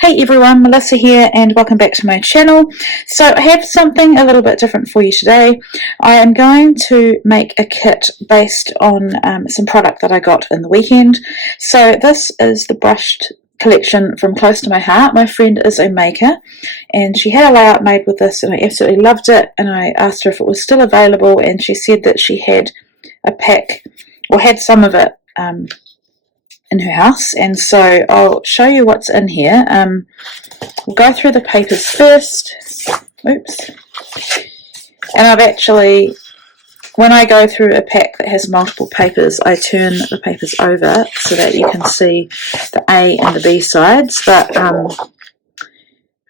Hey everyone, Melissa here and welcome back to my channel. So I have something a little bit different for you today. I am going to make a kit based on some product that I got in the weekend. So this is the brushed collection from Close to My Heart. My friend is a maker and she had a layout made with this and I absolutely loved it, and I asked her if it was still available and she said that she had a pack, or had some of it in her house, and so I'll show you what's in here. We'll go through the papers first. Oops. And I've actually, when I go through a pack that has multiple papers, I turn the papers over so that you can see the A and the B sides, but I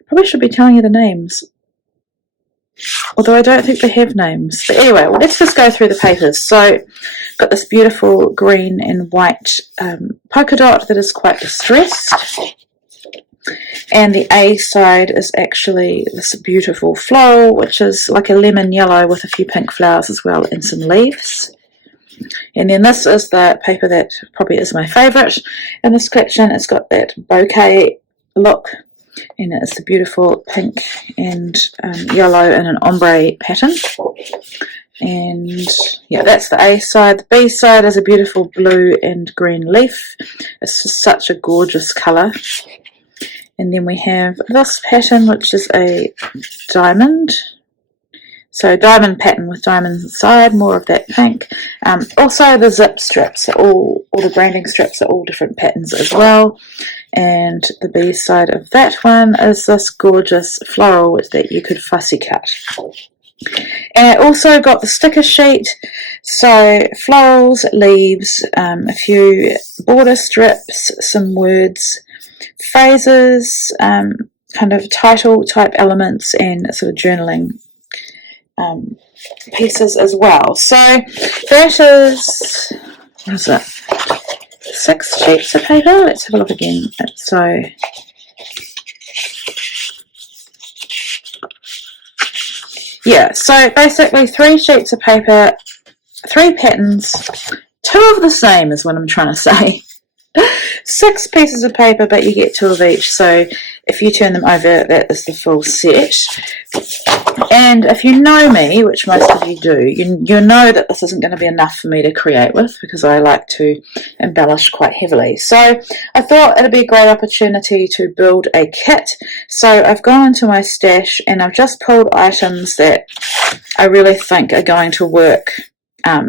probably should be telling you the names, although I don't think they have names. But anyway, well, let's just go through the papers. So got this beautiful green and white polka dot that is quite distressed, and the A side is actually this beautiful floral, which is like a lemon yellow with a few pink flowers as well and some leaves. And then this is the paper that probably is my favourite in this collection. It's got that bouquet look, and it's a beautiful pink and yellow in an ombre pattern. And yeah, that's the A side. The B side is a beautiful blue and green leaf. It's just such a gorgeous colour. And then we have this pattern, which is a diamond. So diamond pattern with diamonds inside, more of that pink. Also the zip strips are all the branding strips are all different patterns as well. And the B side of that one is this gorgeous floral that you could fussy cut. And I also got the sticker sheet, so florals, leaves, a few border strips, some words, phrases, kind of title type elements, and sort of journaling pieces as well. So that is, what is it, 6 sheets of paper? Let's have a look again. So yeah, so basically 3 sheets of paper, 3 patterns, 2 of the same is what I'm trying to say. 6 pieces of paper, but you get 2 of each, so if you turn them over, that is the full set. And if you know me, which most of you do, you know that this isn't going to be enough for me to create with, because I like to embellish quite heavily. So I thought it'd be a great opportunity to build a kit. So I've gone into my stash and I've just pulled items that I really think are going to work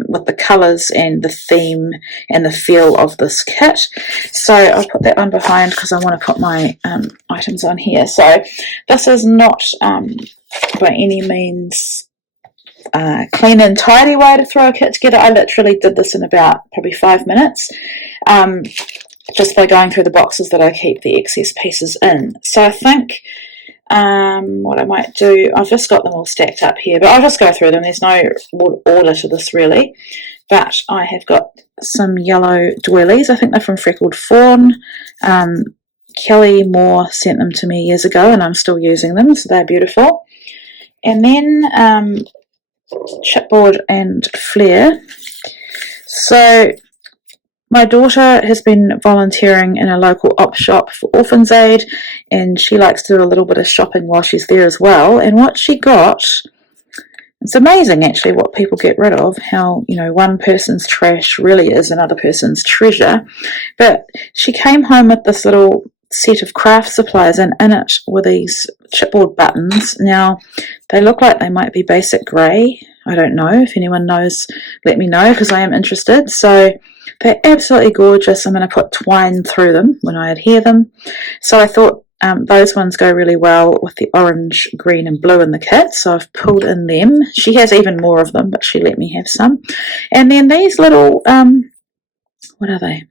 with the colours and the theme and the feel of this kit. So I'll put that one behind because I want to put my items on here. So this is not by any means clean and tidy way to throw a kit together. I literally did this in about probably 5 minutes, just by going through the boxes that I keep the excess pieces in. So I think what I might do, I've just got them all stacked up here, but I'll just go through them. There's no order to this really, but I have got some yellow doilies. I think they're from Freckled Fawn. Kelly Moore sent them to me years ago and I'm still using them, so they're beautiful. And then chipboard and flair. So my daughter has been volunteering in a local op shop for Orphans Aid, and she likes to do a little bit of shopping while she's there as well. And what she got, it's amazing actually what people get rid of, how, you know, one person's trash really is another person's treasure. But she came home with this little set of craft supplies, and in it were these chipboard buttons. Now they look like they might be basic grey. I don't know. If anyone knows, let me know, because I am interested. So they're absolutely gorgeous. I'm going to put twine through them when I adhere them. So I thought those ones go really well with the orange, green and blue in the kit. So I've pulled in them. She has even more of them, but she let me have some. And then these little, what are they?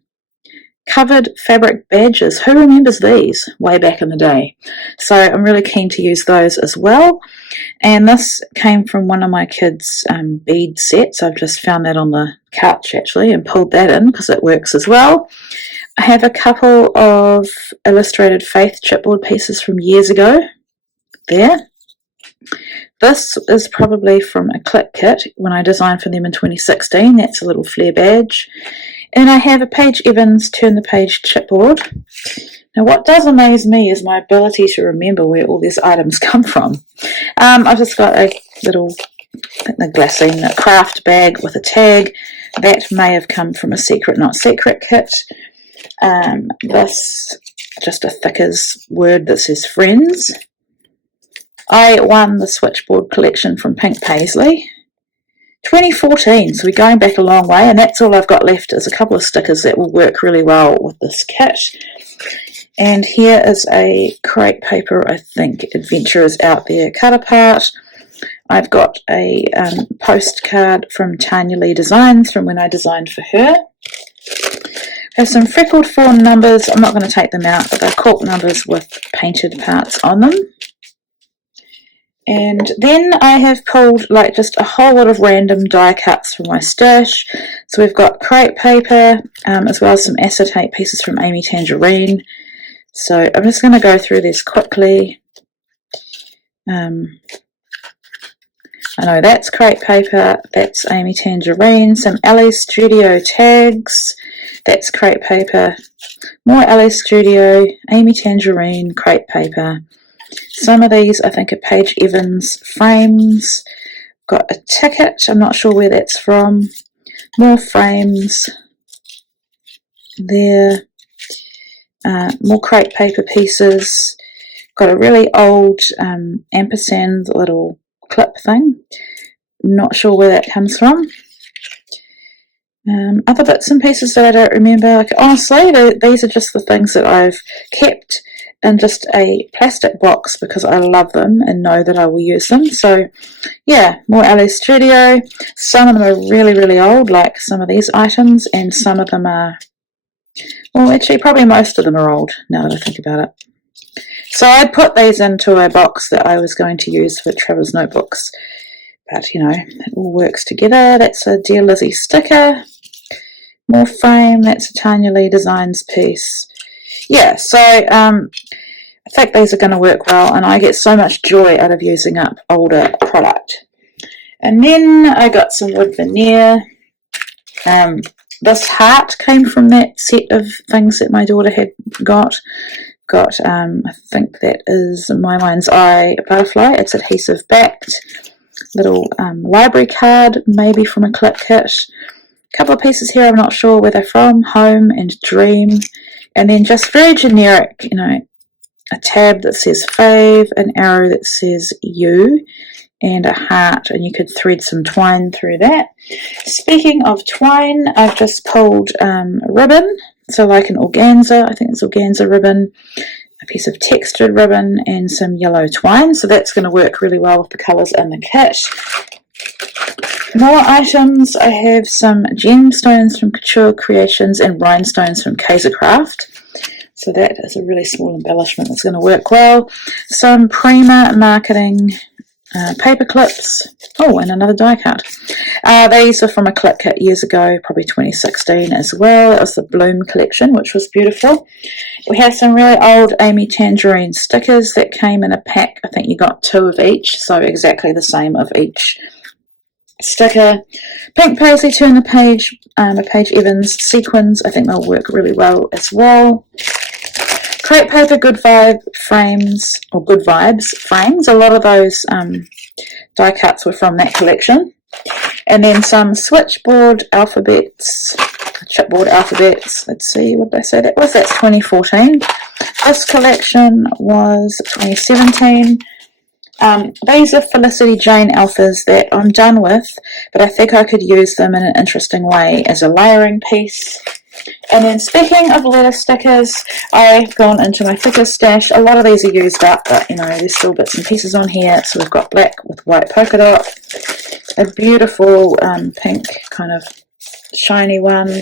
Covered fabric badges. Who remembers these way back in the day? So I'm really keen to use those as well. And this came from one of my kids' bead sets. I've just found that on the couch actually and pulled that in because it works as well. I have a couple of illustrated faith chipboard pieces from years ago there. This is probably from a clip kit when I designed for them in 2016. That's a little flair badge. And I have a Paige Evans Turn the Page chipboard Now what does amaze me is my ability to remember where all these items come from. I've just got a little, I think the glassine craft bag with a tag. That may have come from a Secret Not Secret kit. This, just a thickers word that says friends. I won the switchboard collection from Pink Paisley. 2014, so we're going back a long way, and that's all I've got left is a couple of stickers that will work really well with this kit. And here is a crepe paper, I think Adventurers Out There cut apart. I've got a postcard from Tanya Lee Designs from when I designed for her. I have some freckled fawn numbers. I'm not going to take them out, but they're cork numbers with painted parts on them. And then I have pulled like just a whole lot of random die cuts from my stash. So we've got crepe paper, as well as some acetate pieces from Amy Tangerine. So I'm just going to go through this quickly. I know that's crepe paper, that's Amy Tangerine, some LA Studio tags, that's crepe paper, more LA Studio, Amy Tangerine, crepe paper. Some of these I think are Paige Evans frames. Got a ticket, I'm not sure where that's from. More frames there. More crepe paper pieces. Got a really old ampersand little clip thing. Not sure where that comes from. Other bits and pieces that I don't remember. Like, honestly, these are just the things that I've kept in just a plastic box because I love them and know that I will use them. So yeah, more LA Studio. Some of them are really, really old, like some of these items, and some of them are, well, actually probably most of them are old now that I think about it. So I put these into a box that I was going to use for Traveller's Notebooks. But, you know, it all works together. That's a Dear Lizzie sticker. More frame. That's a Tanya Lee Designs piece. Yeah, so I think these are going to work well, and I get so much joy out of using up older product. And then I got some wood veneer. This heart came from that set of things that my daughter had got. I think that is My Mind's Eye butterfly. It's adhesive backed. Little library card, maybe from a clip kit. A couple of pieces here, I'm not sure where they're from. Home and Dream. And then just very generic, you know, a tab that says fave, an arrow that says you, and a heart, and you could thread some twine through that. Speaking of twine, I've just pulled ribbon, so like an organza, I think it's organza ribbon, a piece of textured ribbon, and some yellow twine, so that's going to work really well with the colours in the kit. More items, I have some gemstones from Couture Creations and rhinestones from Kaisercraft. So that is a really small embellishment that's going to work well. Some Prima Marketing paper clips. Oh, and another die cut. These are from a clip kit years ago, probably 2016 as well. It was the Bloom collection, which was beautiful. We have some really old Amy Tangerine stickers that came in a pack. I think you got 2 of each, so exactly the same of each sticker. Pink Paisley Turn the Page, a Paige Evans sequins. I think they'll work really well as well. Crepe paper Good Vibe frames, or Good Vibes frames. A lot of those die cuts were from that collection. And then some switchboard alphabets, chipboard alphabets. Let's see, what did I say that was? That's 2014. This collection was 2017. These are Felicity Jane alphas that I'm done with, but I think I could use them in an interesting way as a layering piece. And then speaking of letter stickers, I've gone into my thicker stash. A lot of these are used up, but you know, there's still bits and pieces on here. So we've got black with white polka dot, a beautiful pink kind of shiny one.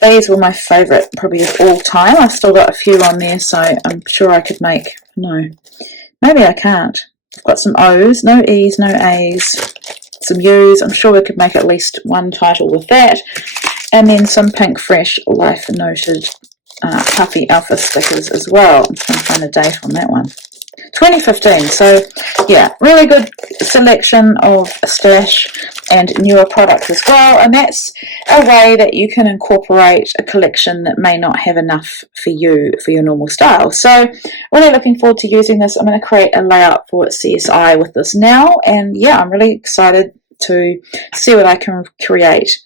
These were my favourite probably of all time. I've still got a few on there, so I'm sure I could make, no, maybe I can't. I've got some O's, no E's, no A's, some U's. I'm sure we could make at least one title with that. And then some Pink Fresh Life Noted Puffy Alpha stickers as well. I'm trying to find a date on that one. 2015. So yeah, really good selection of stash and newer products as well, and that's a way that you can incorporate a collection that may not have enough for you for your normal style. So really looking forward to using this. I'm going to create a layout for CSI with this now, and yeah, I'm really excited to see what I can create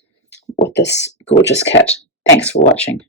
with this gorgeous kit. Thanks for watching.